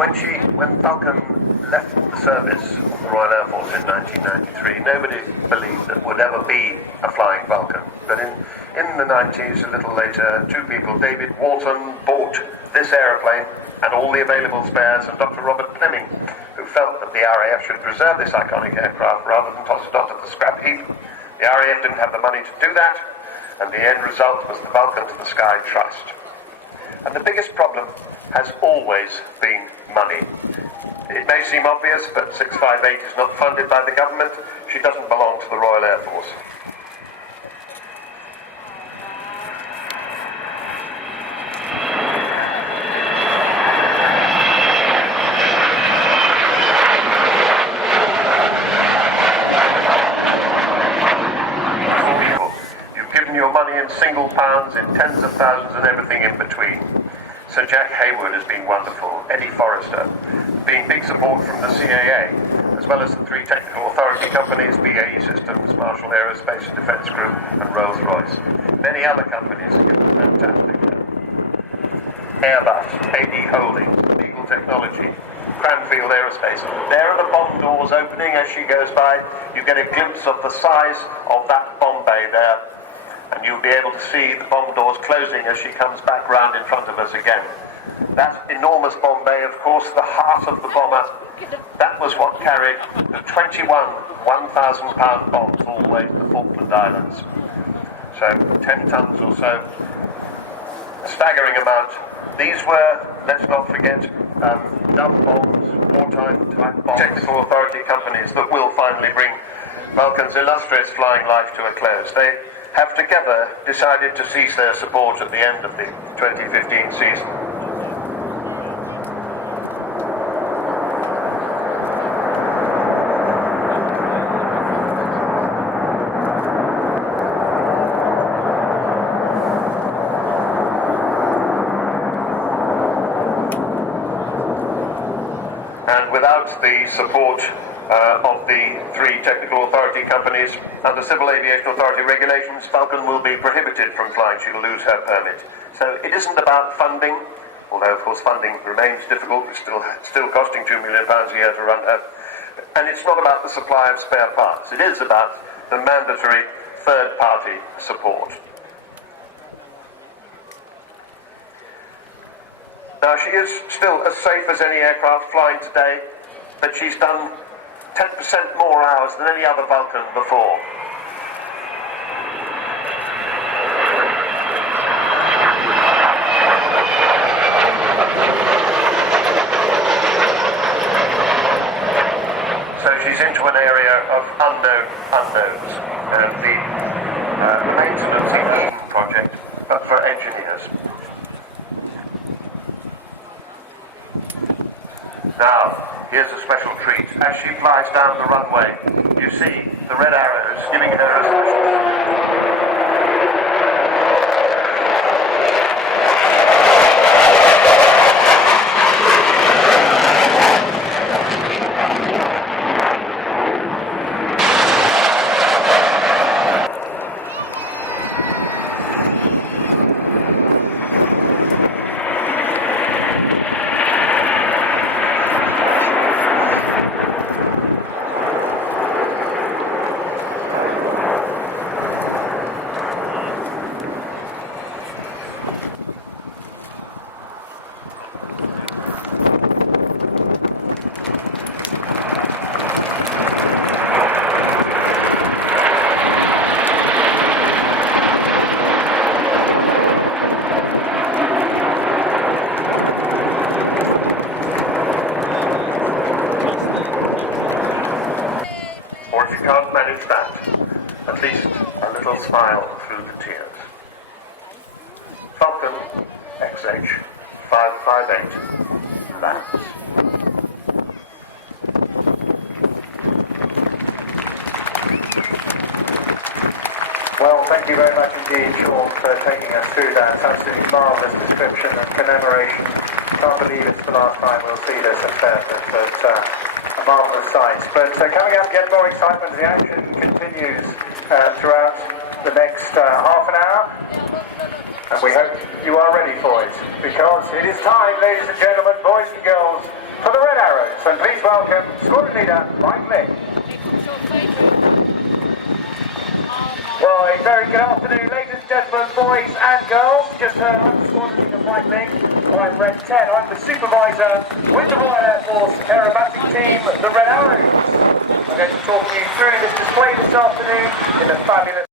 when Vulcan left the service of the Royal Air Force in 1993, nobody believed there would ever be a flying Vulcan. But in the 90s, a little later, two people, David Walton, bought this aeroplane and all the available spares, and Dr. Robert Fleming, who felt that the RAF should preserve this iconic aircraft rather than toss it onto the scrap heap. The RAF didn't have the money to do that, and the end result was the Vulcan to the Sky Trust. And the biggest problem has always been money. It may seem obvious, but 658 is not funded by the government. She doesn't belong to the Royal Air Force. You've given your money in single pounds, in tens of thousands, and everything in between. Sir Jack Hayward has been wonderful, Eddie Forrester, being big support from the CAA, as well as the three technical authority companies, BAE Systems, Marshall Aerospace and Defence Group, and Rolls-Royce. Many other companies have given fantastic help. Airbus, AD Holdings, Legal Technology, Cranfield Aerospace. There are the bomb doors opening as she goes by. You get a glimpse of the size of that bomb bay there, and you'll be able to see the bomb doors closing as she comes back round in front of us again. That enormous bomb bay, of course, the heart of the bomber, that was what carried the 21 1,000-pound bombs all the way to the Falkland Islands. So 10 tons or so, a staggering amount. These were, let's not forget, dump bombs, wartime type bombs, technical authority companies that will finally bring Vulcan's illustrious flying life to a close. They have together decided to cease their support at the end of the 2015 season. And without the support of the three technical authority companies under Civil Aviation Authority regulations, Vulcan will be prohibited from flying. She'll lose her permit. So it isn't about funding, although of course funding remains difficult. It's still costing £2 million a year to run her. And it's not about the supply of spare parts. It is about the mandatory third-party support. Now, she is still as safe as any aircraft flying today, but she's done 10% more hours than any other Vulcan before. So she's into an area of unknown unknowns, the maintenance in Eden project, but for engineers. Now, here's a special treat. As she flies down the runway, you see the red arrows giving her a... Or if you can't manage that, at least a little smile through the tears. Vulcan XH 558 lands. Well, thank you very much indeed, Sean, for taking us through that absolutely marvellous description and commemoration. Can't believe it's the last time we'll see this at Fairford, but a marvellous sight. But coming up, get more excitement. The action continues throughout the next half an hour, and we hope you are ready for it, because it is time, ladies and gentlemen, boys and girls, So please welcome squadron leader Mike Lynn. Well, a very good afternoon, ladies and gentlemen, boys and girls. Just heard I'm squadron leader Mike Lynn. I'm Red 10. I'm the supervisor with the Royal Air Force aerobatic team, the Red Arrows. I'm going to talk you through this display this afternoon in the fabulous